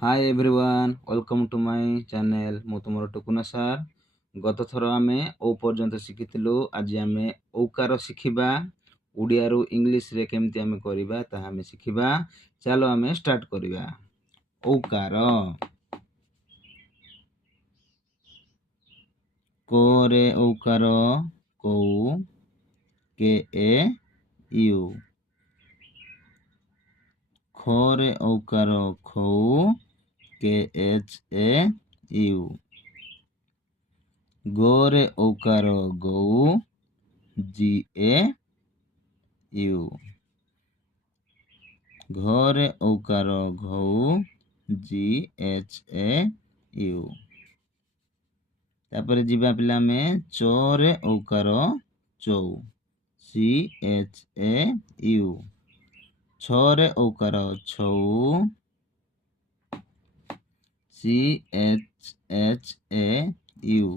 Hi everyone welcome to my channel मु तुमर टुकुना सार गत थर आमे ओ पर्यंत शिखिथिलु आज आमे औकार शिखिबा ओडिया रु इंग्लिश रे केमती आमे करिबा ता आमे शिखिबा। चलो आमे स्टार्ट करिबा। औकार को रे औकार कौ के ए यू ख रे औकार खौ के एच ए यू गो रे औकार गौ जी ए यू घ रे औकार घौ जी एच ए यू। तापर जीवा पिला में च रे औकार चौ सी एच ए यू छ रे औकार छौ C H H A U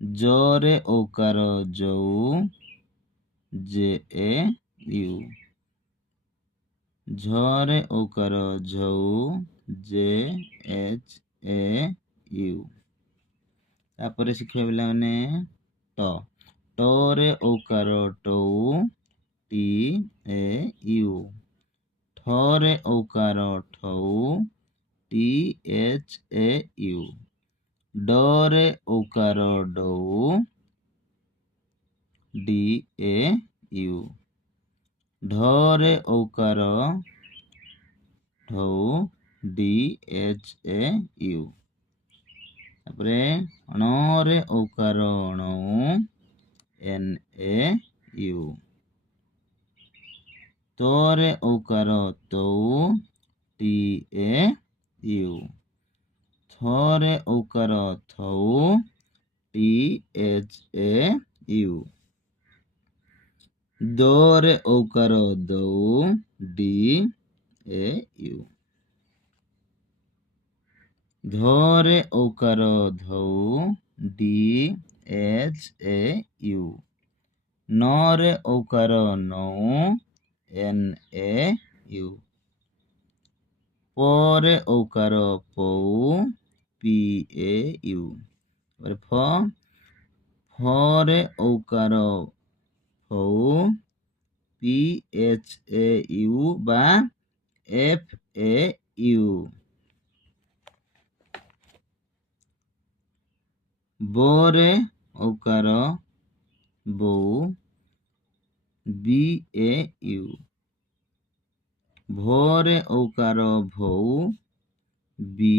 ज रे औकार जौ जे ए यू झ रे औकार झौ जे एच ए यू। तापर शिखिबा पिला माने ट रे औकार टौ टी ए यू ठ रे औकार ठौ टी एच ए यू ड रे औकार डौ डी ए यू ढ रे औकार ढौ डी एच ए यू। तापरे ण रे औकार णौ एन ए यू त रे औकार तौ टी ए यू थ रे औकार थौ टी एच ए यू द रे औकार दौ डी ए यू ध रे औकार धौ डी एच ए यू न रे औकार नौ एन ए यू प रे औकार पौ पी ए यू फ रे औकार फौ पी एच ए यू बा एफ ए यू ब रे औकार बौ बी ए यू भ रे औकार भौ बी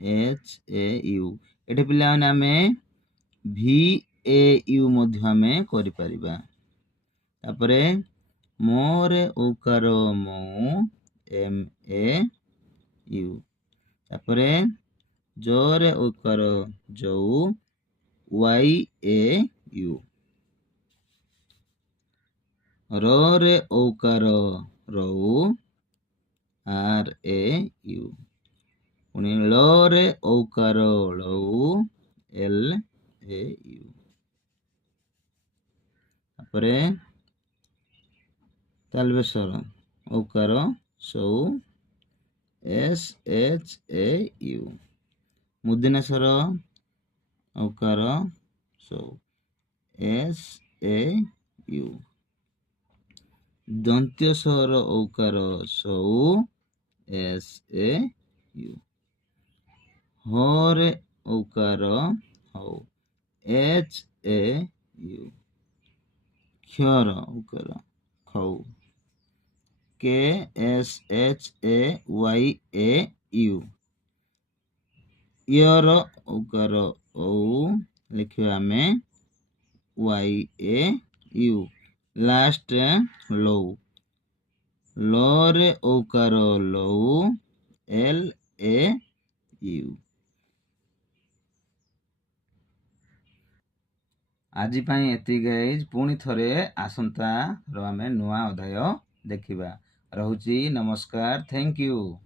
एच ए यू एठी पिला माने आमे भी ए यू मध्य आमे करि परिबा। तापरे म रे औकार मौ एम ए यू तापरे ज रे औकार जौ वाई ए यू र रे औकार रौ आर ए यू पुणी ल रे औकार लौ एल ए यू तापरे तालबेसर औकार सौ एस एच ए यू मुदिनेश्वर औकार सौ एस ए यू दंत्य स्वर औकार सौ एस ए यू ह रे औकार हौ एच ए यू क्षर औकार खौ K S H A Y A U यर औकार औ लिखिबा आमे वाई ए यू लास्ट लौ ल रे औकार लौ एल ए यू। आज पाई एति गाइज पुणी थरे आसंता रो आमे नुआ अध्याय देखिबा। रहुची नमस्कार थैंक यू।